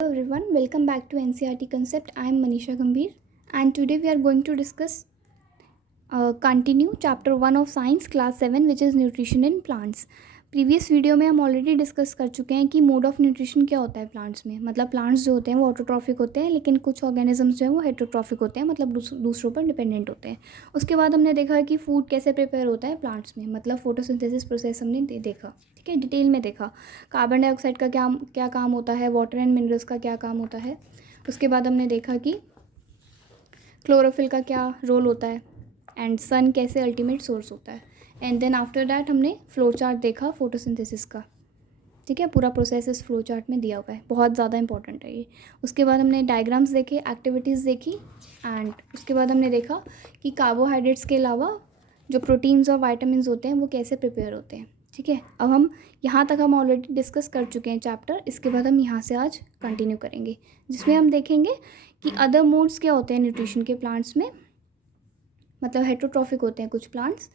Hello everyone, welcome back to NCRT Concept. I am Manisha Gambhir and today we are going to discuss continue chapter 1 of science class 7 which is nutrition in plants. Previous video में हम already discuss कर चुके हैं कि mode of nutrition क्या होता है plants में। मतलब प्लांट्स जो होते हैं वो ऑटोट्रॉफिक होते हैं, लेकिन कुछ ऑर्गेनिजम्स जो हैं वो हेटरोट्रॉफिक होते हैं, मतलब दूसरों पर डिपेंडेंट होते हैं। उसके बाद हमने देखा कि फूड कैसे प्रिपेयर होता है प्लांट्स में, मतलब फोटोसिंथेसिस प्रोसेस हमने देखा, ठीक है, डिटेल में देखा। कार्बन डाइऑक्साइड का क्या क्या काम होता है, वाटर एंड मिनरल्स का क्या काम होता है। उसके बाद हमने देखा कि क्लोरोफिल का क्या रोल होता है एंड सन कैसे अल्टीमेट सोर्स होता है। एंड देन आफ्टर दैट हमने फ्लो चार्ट देखा फोटोसिंथेसिस का, ठीक है, पूरा प्रोसेस इस फ्लो चार्ट में दिया हुआ है, बहुत ज़्यादा इंपॉर्टेंट है ये। उसके बाद हमने डायग्राम्स देखे, एक्टिविटीज़ देखी एंड उसके बाद हमने देखा कि कार्बोहाइड्रेट्स के अलावा जो प्रोटीन्स और वाइटामिन होते हैं वो कैसे प्रिपेयर होते हैं, ठीक है। अब हम यहाँ तक हम ऑलरेडी डिस्कस कर चुके हैं चैप्टर। इसके बाद हम यहाँ से आज कंटिन्यू करेंगे, जिसमें हम देखेंगे कि अदर मोड्स क्या होते हैं न्यूट्रिशन के प्लांट्स में। मतलब हेटरोट्रॉफिक होते हैं कुछ प्लांट्स,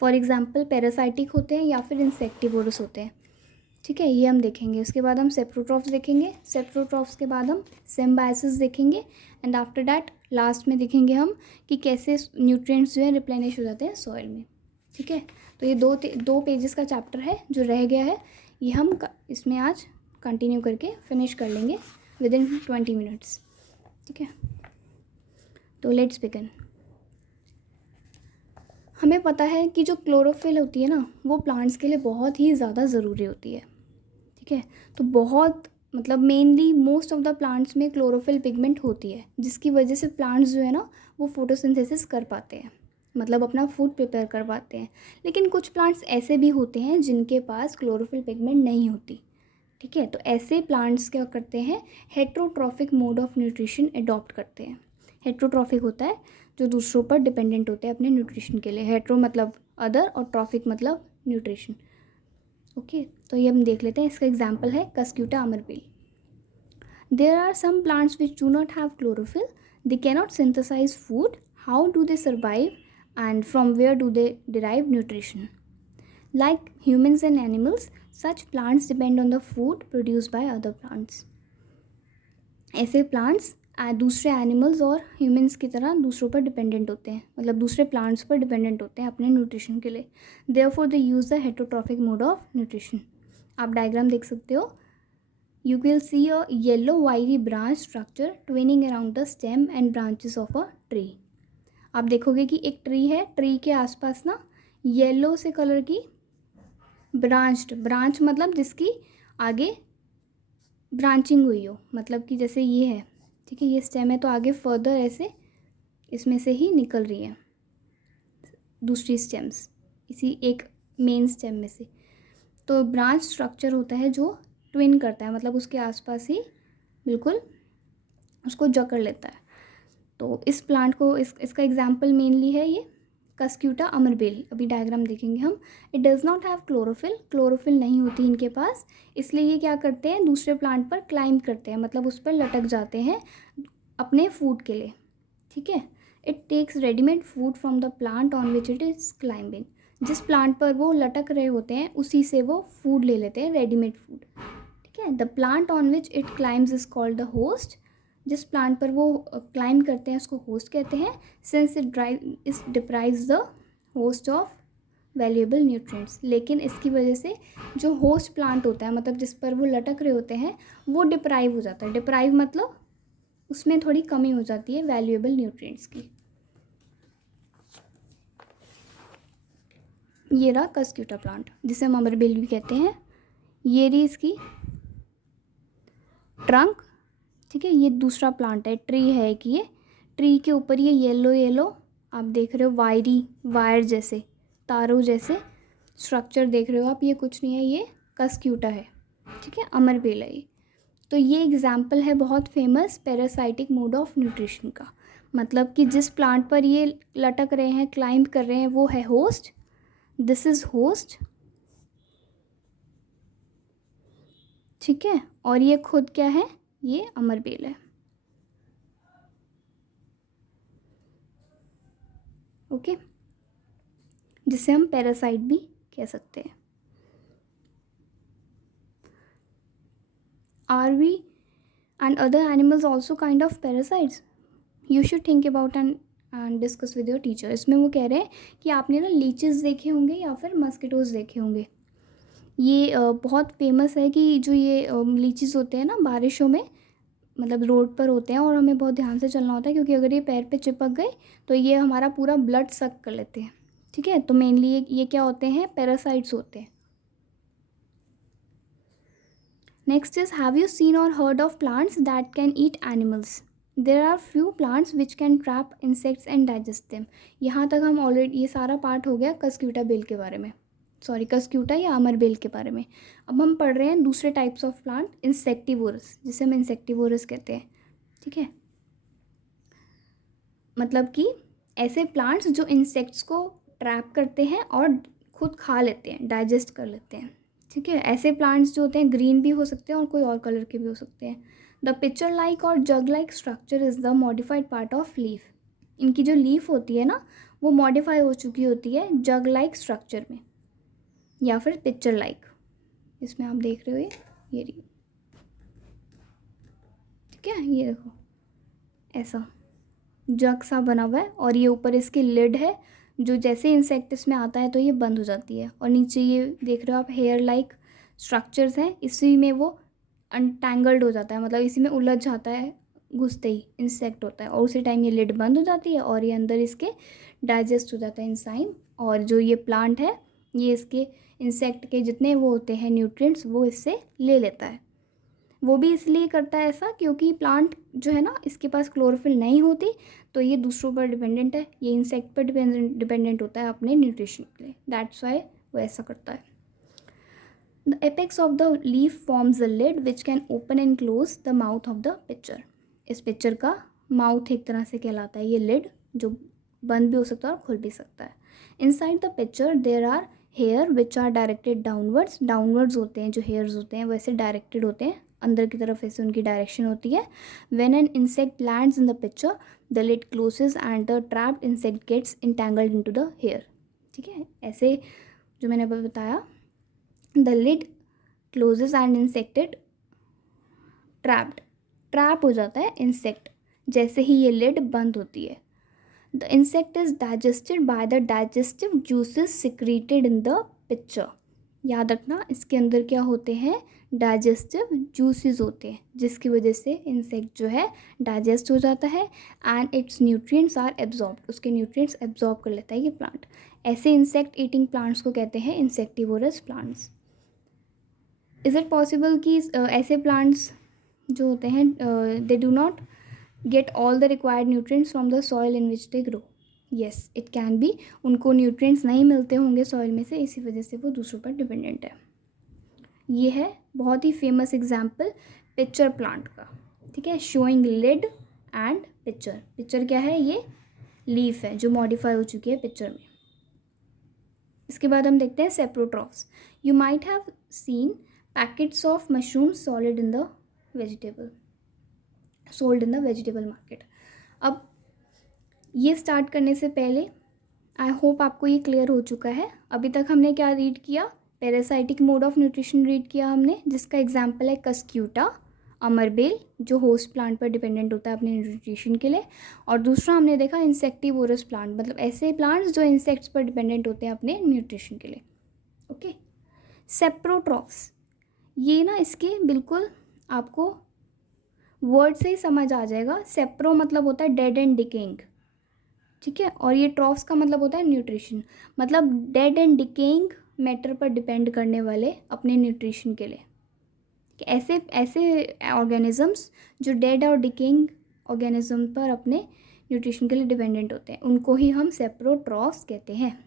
फॉर एग्जांपल पैरासाइटिक होते हैं या फिर इंसेक्टिवोरस होते हैं, ठीक है, ये हम देखेंगे। उसके बाद हम सेप्रोट्रॉफ्स देखेंगे, सेप्रोट्रॉफ्स के बाद हम सिम्बायोसिस देखेंगे एंड आफ्टर दैट लास्ट में देखेंगे हम कि कैसे न्यूट्रिएंट्स जो है रिप्लेनिश हो जाते हैं सॉइल में, ठीक है। तो ये दो पेजेस का चैप्टर है जो रह गया है, ये हम इसमें आज कंटिन्यू करके फिनिश कर लेंगे विद इन 20 मिनट्स, ठीक है। तो लेट्स बिगिन। हमें पता है कि जो क्लोरोफिल होती है ना वो प्लांट्स के लिए बहुत ही ज़्यादा ज़रूरी होती है, ठीक है। तो बहुत मतलब mainly most of the plants में क्लोरोफिल पिगमेंट होती है, जिसकी वजह से प्लांट्स जो है ना वो फोटोसिंथेसिस कर पाते हैं, मतलब अपना फूड प्रिपेयर कर पाते हैं। लेकिन कुछ प्लांट्स ऐसे भी होते हैं जिनके पास क्लोरोफिल पिगमेंट नहीं होती, ठीक है। तो ऐसे प्लांट्स क्या करते हैं, heterotrophic mode of nutrition adopt करते हैं। हेट्रोट्रॉफिक होता है जो दूसरों पर डिपेंडेंट होते हैं अपने न्यूट्रिशन के लिए। हेट्रो मतलब अदर और ट्रॉफिक मतलब न्यूट्रिशन, ओके। तो ये हम देख लेते हैं, इसका एग्जांपल है कस्क्यूटा अमरबेल। There are some plants which do not have chlorophyll, they cannot synthesize food, how do they survive and from where do they derive nutrition. Like humans and animals, such plants depend on the food produced by other plants. ऐसे plants दूसरे animals और humans की तरह दूसरों पर dependent होते हैं, मतलब दूसरे प्लांट्स पर डिपेंडेंट होते हैं अपने न्यूट्रिशन के लिए। Therefore they use the heterotrophic mode of nutrition. आप डायग्राम देख सकते हो, you will see a yellow wiry branch structure twining around the stem and branches of a tree. आप देखोगे कि एक ट्री है, ट्री के आसपास ना येलो से कलर की ब्रांच मतलब जिसकी आगे ब्रांचिंग हुई हो, मतलब कि जैसे ये है, ठीक है, ये स्टेम है तो आगे फर्दर ऐसे इसमें से ही निकल रही है दूसरी स्टेम्स इसी एक मेन स्टेम में से। तो ब्रांच स्ट्रक्चर होता है जो ट्विन करता है, मतलब उसके आसपास ही बिल्कुल उसको जकड़ लेता है। तो इस प्लांट को इसका एग्जाम्पल मेनली है ये कस्क्यूटा अमरबेल। अभी डायग्राम देखेंगे हम। It does not have chlorophyll, chlorophyll नहीं होती इनके पास, इसलिए ये क्या करते हैं दूसरे प्लांट पर क्लाइंब करते हैं, मतलब उस पर लटक जाते हैं अपने फूड के लिए, ठीक है। It takes readymade food from the plant on which it is climbing. जिस प्लांट पर वो लटक रहे होते हैं उसी से वो फूड ले लेते हैं, रेडीमेड फूड, ठीक है। The plant on which it climbs is called the host. जिस प्लांट पर वो क्लाइंब करते हैं उसको होस्ट कहते हैं। Since it deprives the host of valuable nutrients, लेकिन इसकी वजह से जो होस्ट प्लांट होता है, मतलब जिस पर वो लटक रहे होते हैं, वो डिप्राइव हो जाता है। डिप्राइव मतलब उसमें थोड़ी कमी हो जाती है वैल्यूएबल न्यूट्रिएंट्स की। ये रहा कस्क्यूटा प्लांट जिसे हम अमरबेल भी कहते हैं। ये रही इसकी ट्रंक, ठीक है। ये दूसरा प्लांट है, ट्री है कि ये ट्री के ऊपर ये येलो आप देख रहे हो वायर जैसे तारों जैसे स्ट्रक्चर देख रहे हो आप, ये कुछ नहीं है, ये कस्क्यूटा है, ठीक है, अमरबेल है ये। तो ये एग्जाम्पल है बहुत famous parasitic mode of nutrition का, मतलब कि जिस प्लांट पर ये लटक रहे हैं क्लाइंब कर रहे हैं वो है होस्ट, दिस इज होस्ट, ठीक है। और ये खुद क्या है, ये अमरबेल है, ओके, जिसे हम पैरासाइट भी कह सकते हैं। Are we and other animals also kind of parasites. You should think about and discuss with your teacher. इसमें वो कह रहे हैं कि आपने ना लीचेस देखे होंगे या फिर मस्किटोज़ देखे होंगे. ये बहुत फेमस है कि जो ये लीचीज़ होते हैं ना बारिशों में, मतलब रोड पर होते हैं और हमें बहुत ध्यान से चलना होता है, क्योंकि अगर ये पैर पे चिपक गए तो ये हमारा पूरा ब्लड सक कर लेते हैं. ठीक है, तो मेनली ये क्या होते हैं, पैरासाइट्स होते हैं. Next is, have you seen or heard of plants that can eat animals. There are few plants which can trap insects and digest them. यहाँ तक हम ऑलरेडी, ये सारा पार्ट हो गया कस्क्यूटा बेल के बारे में, सॉरी कस्क्यूटा या अमर बेल के बारे में. अब हम पढ़ रहे हैं दूसरे टाइप्स ऑफ प्लांट, इंसेक्टिवोरस, जिसे हम इंसेक्टिवोरस कहते हैं. ठीक है, मतलब कि ऐसे प्लांट्स जो इंसेक्ट्स को ट्रैप करते हैं और खुद खा लेते हैं, डाइजेस्ट कर लेते हैं. ठीक है, ऐसे प्लांट्स जो होते हैं ग्रीन भी हो सकते हैं और कोई और कलर के भी हो सकते हैं. The picture like or jug like structure is the modified part of leaf. इनकी जो लीफ होती है ना वो मॉडिफाई हो चुकी होती है जग लाइक स्ट्रक्चर में या फिर पिक्चर लाइक. इसमें आप देख रहे हो ये रही. ठीक है, ये देखो ऐसा जग सा बना हुआ है और ये ऊपर इसकी लिड है जो जैसे इंसेक्ट इसमें आता है तो ये बंद हो जाती है. और नीचे ये देख रहे हो आप हेयर लाइक स्ट्रक्चर्स हैं, इसी में वो अनटैंगल्ड हो जाता है, मतलब इसी में उलझ जाता है घुसते ही इंसेक्ट होता है, और उसी टाइम ये लिड बंद हो जाती है और ये अंदर इसके डाइजेस्ट हो जाता है इंसाइम. और जो ये प्लांट है ये इसके इंसेक्ट के जितने वो होते हैं न्यूट्रिएंट्स वो इससे ले लेता है. वो भी इसलिए करता है ऐसा क्योंकि प्लांट जो है ना इसके पास क्लोरोफिल नहीं होती, तो ये दूसरों पर डिपेंडेंट है, ये इंसेक्ट पर डिपेंडेंट होता है अपने न्यूट्रिशन के लिए. दैट्स वाई वो ऐसा करता है. The apex of the leaf forms the lid which can open and close the mouth of the pitcher. इस पिक्चर का माउथ एक तरह से कहलाता है ये लिड, जो बंद भी हो सकता है और खुल भी सकता है. Inside the pitcher there are hair which are directed downwards. Downwards होते हैं जो हेयर्स होते हैं वैसे डायरेक्टेड होते हैं, अंदर की तरफ ऐसे उनकी डायरेक्शन होती है. When an insect lands in the picture the lid closes and the trapped insect gets entangled into the hair. ठीक है, ऐसे जो मैंने अभी बताया, the lid closes and insect trap हो जाता है इंसेक्ट जैसे ही ये लिड बंद होती है. The insect is digested by the digestive juices secreted in the picture. याद रखना इसके अंदर क्या होते हैं, डाइजेस्टिव जूसेस होते हैं जिसकी वजह से इंसेक्ट जो है डाइजेस्ट हो जाता है and its nutrients are absorbed. उसके न्यूट्रिएंट्स एब्जॉर्ब कर लेता है ये प्लांट. ऐसे इंसेक्ट ईटिंग प्लांट्स को कहते हैं insectivorous plants. Is it possible कि ऐसे प्लांट्स जो होते हैं they do not get all the required nutrients from the soil in which they grow. Yes it can be. उनको न्यूट्रिएंट्स नहीं मिलते होंगे सॉइल में से, इसी वजह से वो दूसरों पर डिपेंडेंट है. ये है बहुत ही फेमस एग्जाम्पल पिक्चर प्लांट का. ठीक है, showing lid and pitcher. Pitcher क्या है, ये लीफ है जो मॉडिफाई हो चुकी है पिक्चर में. इसके बाद हम देखते हैं saprotrophs. You might have seen packets of mushrooms sold in the vegetable market. अब ये स्टार्ट करने से पहले आई होप आपको ये क्लियर हो चुका है. अभी तक हमने क्या रीड किया, parasitic mode of nutrition read किया हमने, जिसका एग्जांपल है कस्क्यूटा, अमरबेल, जो होस्ट प्लांट पर डिपेंडेंट होता है अपने न्यूट्रिशन के लिए. और दूसरा हमने देखा इंसेक्टिवोरस प्लांट, मतलब ऐसे प्लांट्स जो इंसेक्ट्स पर डिपेंडेंट होते हैं अपने न्यूट्रिशन के लिए. ओके, सेप्रोट्रॉफ्स, ये ना इसके बिल्कुल आपको वर्ड से ही समझ आ जाएगा. सेप्रो मतलब होता है डेड एंड डिकेइंग. ठीक है, और ये ट्रॉफ्स का मतलब होता है न्यूट्रिशन, मतलब डेड एंड डिकेइंग मैटर पर डिपेंड करने वाले अपने न्यूट्रिशन के लिए. ऐसे ऑर्गेनिजम्स जो डेड और डिकेइंग ऑर्गेनिज्म पर अपने न्यूट्रिशन के लिए डिपेंडेंट होते हैं उनको ही हम सेप्रोट्रॉफ्स कहते हैं.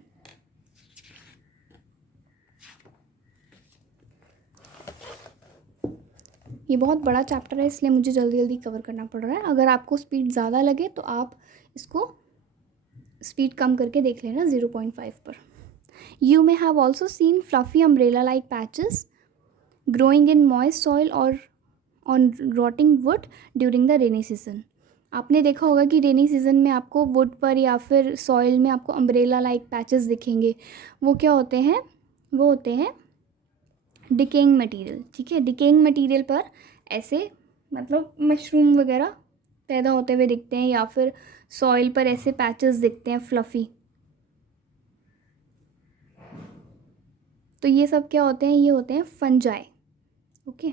ये बहुत बड़ा चैप्टर है इसलिए मुझे जल्दी जल्दी कवर करना पड़ रहा है. अगर आपको स्पीड ज़्यादा लगे तो आप इसको स्पीड कम करके देख लेना 0.5 पर. You may have also seen fluffy umbrella like patches growing in moist soil or on rotting wood during the rainy season. आपने देखा होगा कि रेनी सीजन में आपको वुड पर या फिर सॉइल में आपको अम्ब्रेला लाइक पैचेस दिखेंगे. वो क्या होते हैं, वो होते हैं डिकेइंग मटेरियल. ठीक है, डिकेइंग मटेरियल पर ऐसे मतलब मशरूम वगैरह पैदा होते हुए दिखते हैं, या फिर सॉइल पर ऐसे पैचेस दिखते हैं फ्लफ़ी। तो ये सब क्या होते हैं? ये होते हैं फंजाई। ओके,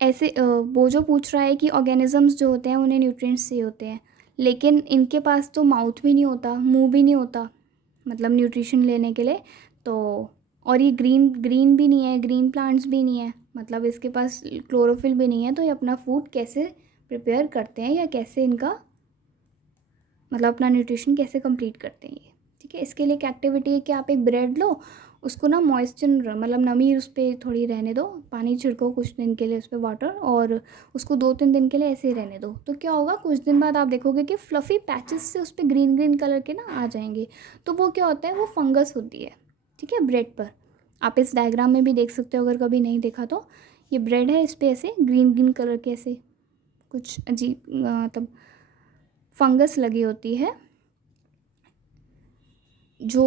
ऐसे वो जो पूछ रहा है कि ऑर्गेनिजम्स जो होते हैं उन्हें न्यूट्रिएंट्स चाहिए होते हैं, लेकिन इनके पास तो माउथ भी नहीं होता, मुंह भी नहीं होता, मतलब न्यूट्रिशन लेने के लिए। तो और ये ग्रीन ग्रीन भी नहीं है, ग्रीन प्लांट्स भी नहीं है, मतलब इसके पास क्लोरोफिल भी नहीं है। तो ये अपना फूड कैसे प्रिपेयर करते हैं, या कैसे इनका मतलब अपना न्यूट्रिशन कैसे कंप्लीट करते हैं ये? ठीक है, इसके लिए एक एक्टिविटी है कि आप एक ब्रेड लो, उसको ना मॉइस्चर मतलब नमी उस पर थोड़ी रहने दो, पानी छिड़को कुछ दिन के लिए उस पर वाटर, और उसको 2-3 दिन के लिए ऐसे ही रहने दो। तो क्या होगा, कुछ दिन बाद आप देखोगे कि फ्लफ़ी पैचेस से उस पर ग्रीन ग्रीन कलर के ना आ जाएंगे। तो वो क्या होता है? वो फंगस होती है। ठीक है, ब्रेड पर आप इस डायग्राम में भी देख सकते हो, अगर कभी नहीं देखा तो। ये ब्रेड है, इस पर ऐसे ग्रीन ग्रीन कलर के ऐसे कुछ अजीब मतलब फंगस लगी होती है, जो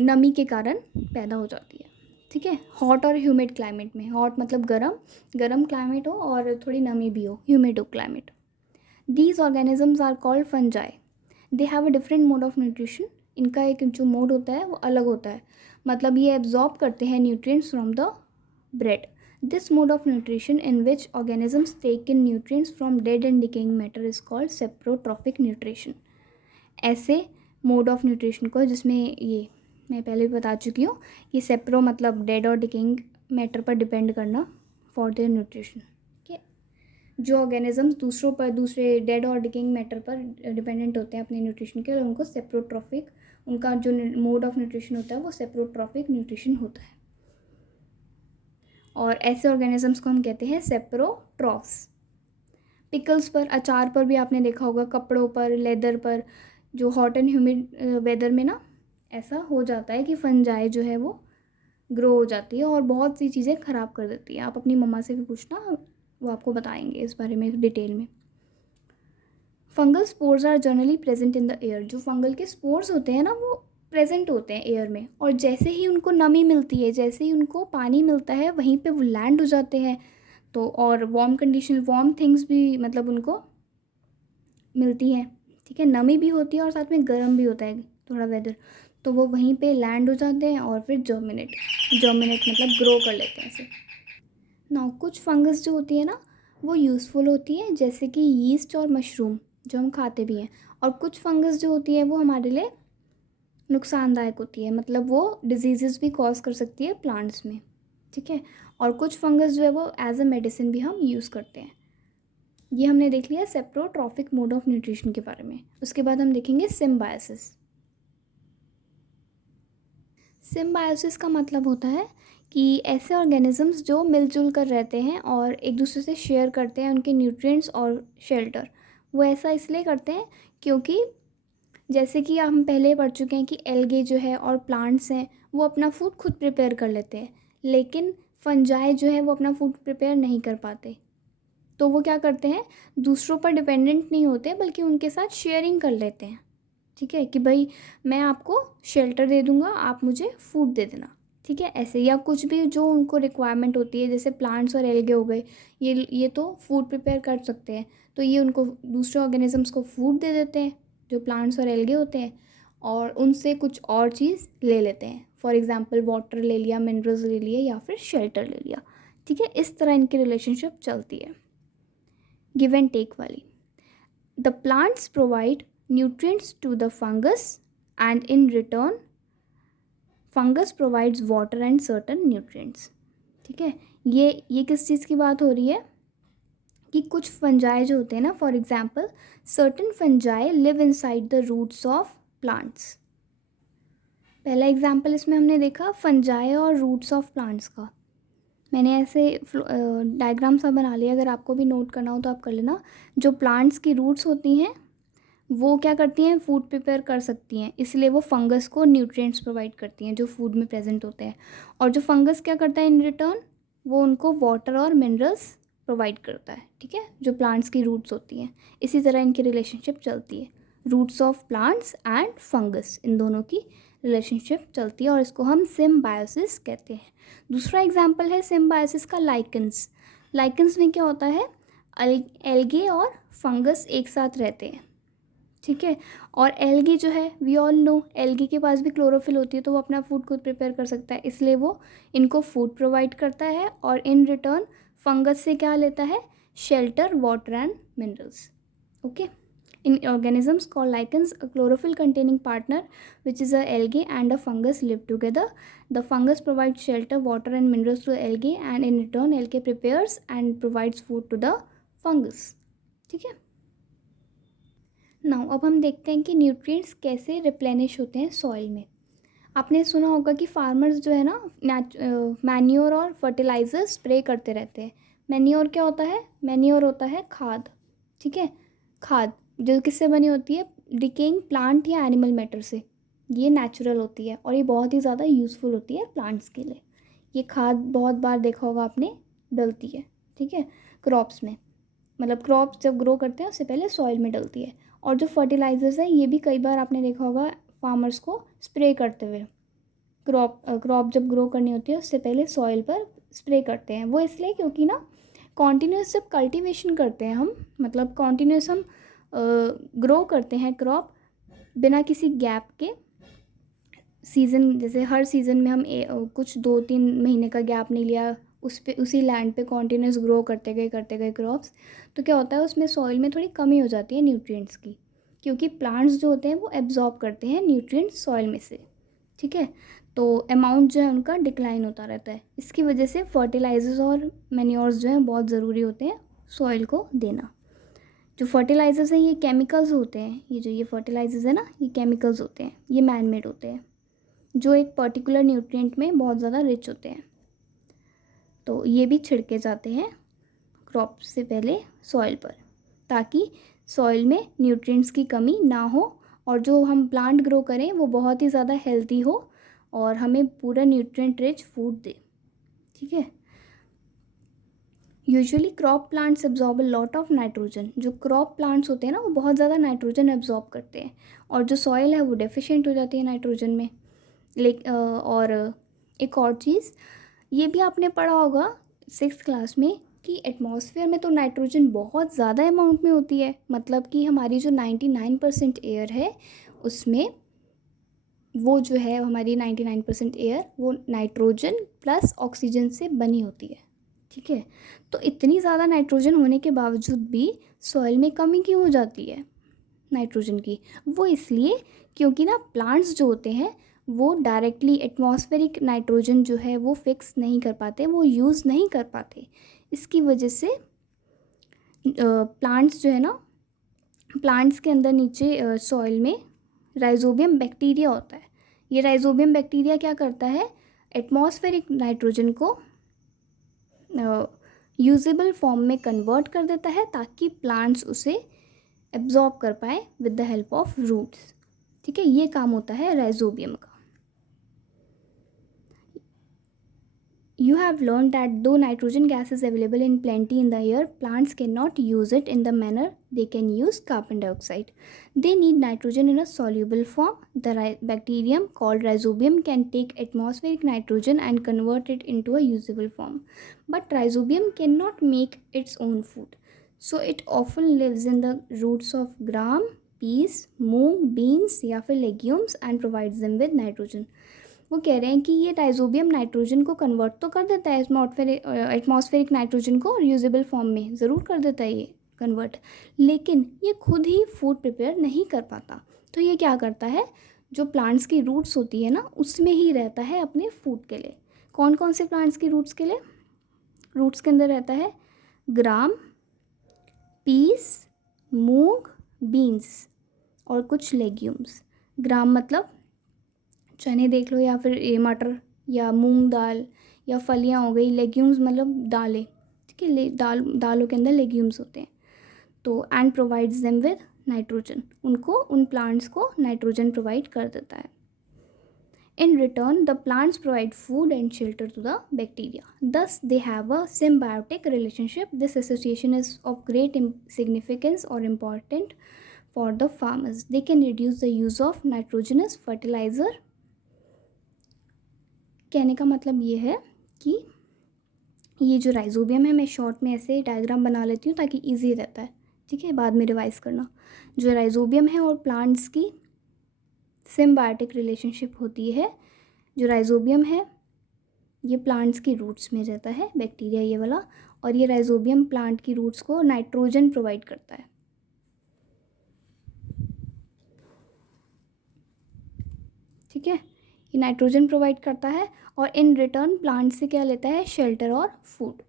नमी के कारण पैदा हो जाती है। ठीक है, हॉट और ह्यूमिड क्लाइमेट में, हॉट मतलब गरम, गरम क्लाइमेट हो और थोड़ी नमी भी हो, ह्यूमिड हो climate. These organisms are called fungi. They have a different mode of nutrition. इनका एक जो मोड होता है वो अलग होता है, मतलब ये एब्जॉर्ब करते हैं nutrients from the bread. This mode of nutrition in which organisms take in nutrients from dead and decaying matter is called saprotrophic nutrition. ऐसे मोड ऑफ न्यूट्रिशन को, जिसमें ये मैं पहले भी बता चुकी हूँ, ये सेप्रो मतलब डेड और डिकेइंग मैटर पर डिपेंड करना फॉर देयर न्यूट्रिशन। ठीक है, जो ऑर्गेनिजम्स दूसरों पर, दूसरे डेड और डिकेइंग मैटर पर डिपेंडेंट होते हैं अपने न्यूट्रिशन के लिए, उनको सेप्रोट्रॉफिक, उनका जो मोड ऑफ न्यूट्रिशन होता है वो सेप्रोट्रॉफिक न्यूट्रिशन होता है। और ऐसे ऑर्गेनिजम्स को हम कहते हैं सेप्रोट्रॉफ्स। पिकल्स पर, अचार पर भी आपने देखा होगा, कपड़ों पर, लेदर पर, जो हॉट एंड ह्यूमिड वेदर में ना ऐसा हो जाता है कि फंजाई जो है वो ग्रो हो जाती है और बहुत सी चीज़ें ख़राब कर देती है। आप अपनी मम्मा से भी पूछना, वो आपको बताएंगे इस बारे में डिटेल में। Fungal spores are generally present in the air. जो फंगल के स्पोर्स होते हैं ना वो प्रेजेंट होते हैं एयर में, और जैसे ही उनको नमी मिलती है, जैसे ही उनको पानी मिलता है, वहीं पे वो लैंड हो जाते हैं। तो और वार्म कंडीशन, वार्म थिंग्स भी मतलब उनको मिलती है। ठीक है, नमी भी होती है और साथ में गर्म भी होता है थोड़ा वेदर। तो वो वहीं पे लैंड हो जाते हैं और फिर जर्मिनेट, जर्मिनेट मतलब ग्रो कर लेते हैं ऐसे। ना कुछ फंगस जो होती है ना वो यूज़फुल होती है, जैसे कि यीस्ट और मशरूम जो हम खाते भी हैं। और कुछ फंगस जो होती है वो हमारे लिए नुकसानदायक होती है, मतलब वो डिजीज़ भी कॉज कर सकती है प्लांट्स में। ठीक है, और कुछ फंगस जो है वो एज अ मेडिसिन भी हम यूज़ करते हैं। ये हमने देख लिया सेप्रोट्रॉफिक मोड ऑफ न्यूट्रिशन के बारे में। उसके बाद हम देखेंगे सिम्बायोसिस। सिम्बायोसिस का मतलब होता है कि ऐसे ऑर्गेनिजम्स जो मिलजुल कर रहते हैं और एक दूसरे से शेयर करते हैं उनके न्यूट्रिएंट्स और शेल्टर। वो ऐसा इसलिए करते हैं क्योंकि जैसे कि हम पहले पढ़ चुके हैं कि एल्गे जो है और प्लांट्स हैं वो अपना फूड खुद प्रिपेयर कर लेते हैं, लेकिन फंजाई जो है वो अपना फूड प्रिपेयर नहीं कर पाते। तो वो क्या करते हैं, दूसरों पर डिपेंडेंट नहीं होते बल्कि उनके साथ शेयरिंग कर लेते हैं। ठीक है, कि भाई मैं आपको शेल्टर दे दूँगा, आप मुझे फूड दे देना। ठीक है, ऐसे, या कुछ भी जो उनको रिक्वायरमेंट होती है, जैसे प्लांट्स और एल्गे हो गए, ये तो फूड प्रिपेयर कर सकते हैं, तो ये उनको दूसरे ऑर्गेनिजम्स को फूड दे देते हैं जो प्लांट्स और एल्गे होते हैं, और उनसे कुछ और चीज़ ले लेते हैं। फॉर एग्जाम्पल वाटर ले लिया, मिनरल्स ले लिए, या फिर शेल्टर ले लिया। ठीक है, इस तरह इनकी रिलेशनशिप चलती है, गिव एंड टेक वाली। The plants provide nutrients to the fungus and in return fungus provides water and certain nutrients। ठीक है, ये किस चीज़ की बात हो रही है कि कुछ फंजाई जो होते हैं ना, for example certain fungi live inside the roots of plants. पहला एग्जांपल इसमें हमने देखा फंजाई और रूट्स ऑफ प्लांट्स का। मैंने ऐसे डायग्राम सा बना लिया, अगर आपको भी नोट करना हो तो आप कर लेना। जो प्लांट्स की रूट्स होती हैं वो क्या करती हैं, फूड प्रिपेयर कर सकती हैं, इसलिए वो फंगस को न्यूट्रिएंट्स प्रोवाइड करती हैं जो फूड में प्रेजेंट होते हैं। और जो फंगस क्या करता है इन रिटर्न, वो उनको वाटर और मिनरल्स प्रोवाइड करता है। ठीक है, जो प्लांट्स की रूट्स होती हैं, इसी तरह इनकी रिलेशनशिप चलती है, roots of plants and fungus, इन दोनों की रिलेशनशिप चलती है और इसको हम सिम्बायोसिस कहते हैं। दूसरा एग्जाम्पल है सिम्बायोसिस का लाइकेंस। लाइकेंस में क्या होता है, एल्गे और फंगस एक साथ रहते हैं, ठीक है। और एल्गे जो है, वी ऑल नो, एल्गे के पास भी क्लोरोफिल होती है, तो वो अपना फूड खुद प्रिपेयर कर सकता है, इसलिए वो इनको फूड प्रोवाइड करता है। और इन रिटर्न फंगस से क्या लेता है, shelter, water and minerals. Okay, in organisms called lichens, a chlorophyll containing partner, which is a algae and a fungus, live together. The fungus provides shelter, water and minerals to the algae, and in return algae prepares and provides food to the fungus, ठीक है। Now अब हम देखते हैं कि nutrients कैसे replenish होते हैं सॉइल में। आपने सुना होगा कि फार्मर्स जो है ना, मैन्योर और फर्टिलाइजर स्प्रे करते रहते हैं। मैन्योर क्या होता है, मैन्योर होता है खाद, ठीक है। खाद जो किससे बनी होती है, डिकेइंग प्लांट या एनिमल मैटर से। ये नेचुरल होती है और ये बहुत ही ज़्यादा यूज़फुल होती है प्लांट्स के लिए। ये खाद बहुत बार देखा होगा आपने, डलती है, ठीक है, क्रॉप्स में। मतलब क्रॉप्स जब ग्रो करते हैं उससे पहले सॉइल में डलती है। और जो फर्टिलाइजर्स है ये भी कई बार आपने देखा होगा फार्मर्स को स्प्रे करते हुए। क्रॉप जब ग्रो करनी होती है उससे पहले सॉइल पर स्प्रे करते हैं। वो इसलिए क्योंकि ना कॉन्टीन्यूस जब कल्टीवेशन करते हैं हम, मतलब कॉन्टीन्यूस हम ग्रो करते हैं क्रॉप बिना किसी गैप के, सीज़न जैसे हर सीज़न में हम कुछ 2-3 महीने का गैप नहीं लिया, उस पे उसी लैंड पे कॉन्टीन्यूस ग्रो करते गए क्रॉप्स, तो क्या होता है उसमें सॉइल में थोड़ी कमी हो जाती है न्यूट्रिएंट्स की, क्योंकि प्लांट्स जो होते हैं वो एब्जॉर्ब करते हैं न्यूट्रिएंट्स सॉइल में से, ठीक है। तो अमाउंट जो है उनका डिक्लाइन होता रहता है। इसकी वजह से फर्टिलाइजर्स और मैन्योर्स जो हैं बहुत ज़रूरी होते हैं सॉइल को देना। जो फर्टिलाइजर्स हैं ये केमिकल्स होते हैं, ये फर्टिलाइजर्स है ना, ये केमिकल्स होते हैं, ये मैन मेड होते हैं, जो एक पर्टिकुलर न्यूट्रिएंट में बहुत ज़्यादा रिच होते हैं। तो ये भी छिड़के जाते हैं क्रॉप से पहले सॉइल पर, ताकि सॉइल में न्यूट्रिएंट्स की कमी ना हो और जो हम प्लांट ग्रो करें वो बहुत ही ज़्यादा हेल्दी हो और हमें पूरा न्यूट्रिएंट रिच फूड दे, ठीक है। Usually crop plants absorb a lot of nitrogen. जो क्रॉप प्लांट्स होते हैं ना वो बहुत ज़्यादा नाइट्रोजन एब्जॉर्ब करते हैं और जो सॉइल है वो डेफिशिएंट हो जाती है नाइट्रोजन में। और एक और चीज़ ये भी आपने पढ़ा होगा 6th क्लास में कि एटमॉस्फेयर में तो नाइट्रोजन बहुत ज़्यादा अमाउंट में होती है। मतलब कि हमारी जो 99% एयर है उसमें वो जो है हमारी 99% एयर वो नाइट्रोजन प्लस ऑक्सीजन से बनी होती है, ठीक है। तो इतनी ज़्यादा नाइट्रोजन होने के बावजूद भी सॉइल में कमी क्यों हो जाती है नाइट्रोजन की? वो इसलिए क्योंकि ना प्लांट्स जो होते हैं वो डायरेक्टली एटमॉस्फेरिक नाइट्रोजन जो है वो फिक्स नहीं कर पाते, वो यूज़ नहीं कर पाते। इसकी वजह से प्लांट्स जो है ना, प्लांट्स के अंदर नीचे सॉइल में राइजोबियम बैक्टीरिया होता है। ये राइजोबियम बैक्टीरिया क्या करता है, एटमॉस्फेरिक नाइट्रोजन को यूजेबल फॉर्म में कन्वर्ट कर देता है ताकि प्लांट्स उसे एब्जॉर्ब कर पाए with the help of roots, ठीक है। ये काम होता है राइजोबियम का। You have learned that though nitrogen gas is available in plenty in the air, plants cannot use it in the manner they can use carbon dioxide. They need nitrogen in a soluble form. The bacterium called rhizobium can take atmospheric nitrogen and convert it into a usable form. But rhizobium cannot make its own food. So it often lives in the roots of gram, peas, moong, beans या फिर legumes and provides them with nitrogen. वो कह रहे हैं कि ये rhizobium nitrogen को convert तो कर देता है एटमॉस्फेरिक नाइट्रोजन को यूजेबल फॉर्म में ज़रूर कर देता है ये कन्वर्ट, लेकिन ये खुद ही फूड प्रिपेयर नहीं कर पाता। तो ये क्या करता है, जो प्लांट्स की रूट्स होती है ना उसमें ही रहता है अपने फूड के लिए। कौन कौन से प्लांट्स की रूट्स के लिए? रूट्स के अंदर रहता है ग्राम, पीस, मूंग, बीन्स और कुछ लेग्यूम्स। ग्राम मतलब चने देख लो, या फिर ये मटर या मूंग दाल या फलियाँ हो गई। लेग्यूम्स मतलब दालें, ठीक है। दालों के अंदर लेग्यूम्स होते हैं। तो and provides them with nitrogen, उनको उन प्लांट्स को नाइट्रोजन प्रोवाइड कर देता है। In return, the plants provide food and shelter to the bacteria. Thus, they have a symbiotic relationship. This association is of great significance or important for the farmers. They can reduce the use of nitrogenous fertilizer कहने का मतलब ये है कि ये जो rhizobium है, मैं शॉर्ट में ऐसे डायग्राम बना लेती हूँ ताकि इजी रहता है, ठीक है, बाद में रिवाइज करना। जो राइजोबियम है और प्लांट्स की सिम्बायोटिक रिलेशनशिप होती है। जो राइजोबियम है ये प्लांट्स की रूट्स में रहता है, बैक्टीरिया ये वाला, और ये राइजोबियम प्लांट की रूट्स को नाइट्रोजन प्रोवाइड करता है, ठीक है। ये नाइट्रोजन प्रोवाइड करता है और इन रिटर्न प्लांट से क्या लेता है, शेल्टर और फूड।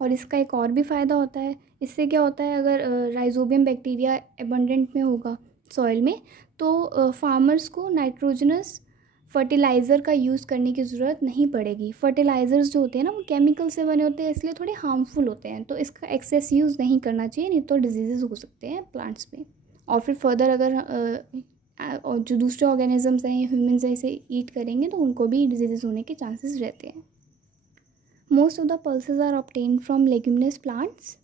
और इसका एक और भी फ़ायदा होता है, इससे क्या होता है, अगर राइजोबियम बैक्टीरिया एबंडेंट में होगा सॉइल में, तो फार्मर्स को नाइट्रोजनस फर्टिलाइज़र का यूज़ करने की ज़रूरत नहीं पड़ेगी। फर्टिलाइज़र्स जो होते हैं ना, वो केमिकल से बने होते हैं, इसलिए थोड़े हार्मफुल होते हैं, तो इसका एक्सेस यूज़ नहीं करना चाहिए, नहीं तो डिजीज़ हो सकते हैं प्लांट्स में। और फिर फर्दर अगर और जो दूसरे ऑर्गेनिजम्स हैं, ह्यूमन्स हैं, इसे ईट करेंगे तो उनको भी डिजीज़ होने के चांसेस रहते हैं। Most of the pulses are obtained from leguminous plants.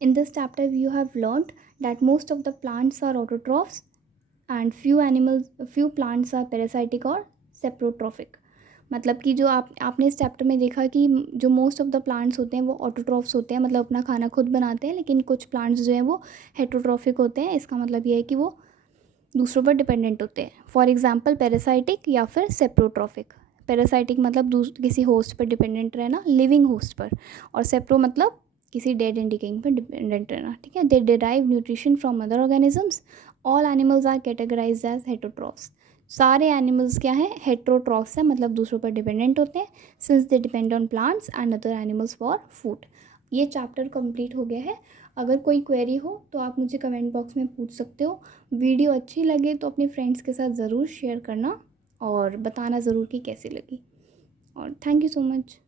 In this chapter, you have learned that most of the plants are autotrophs and few plants are parasitic और saprotrophic. मतलब कि जो आपने इस चैप्टर में देखा कि जो मोस्ट ऑफ द प्लांट्स होते हैं वो ऑटोट्रॉफ्स होते हैं, मतलब अपना खाना खुद बनाते हैं, लेकिन कुछ प्लांट्स जो हैं वो हेटरोट्रॉफिक होते हैं। इसका मतलब ये है कि वो दूसरों पर डिपेंडेंट होते हैं। फॉर एग्जांपल पैरासाइटिक या फिर सेप्रोट्रॉफिक। पैरासाइटिक मतलब किसी होस्ट पर डिपेंडेंट रहना, लिविंग होस्ट पर, और सेप्रो मतलब किसी डेड एंड डिकेइंग पर डिपेंडेंट रहना, ठीक है। They derive nutrition from other organisms. All animals are categorized as heterotrophs. सारे एनिमल्स क्या हैं, हेटरोट्रॉफ्स हैं, मतलब दूसरों पर डिपेंडेंट होते हैं, since they depend on plants and other animals for food. ये चैप्टर कंप्लीट हो गया है। अगर कोई क्वेरी हो तो आप मुझे कमेंट बॉक्स में पूछ सकते हो। वीडियो अच्छी लगे तो अपने फ्रेंड्स के साथ ज़रूर शेयर करना और बताना ज़रूर कि कैसी लगी। और थैंक यू सो मच।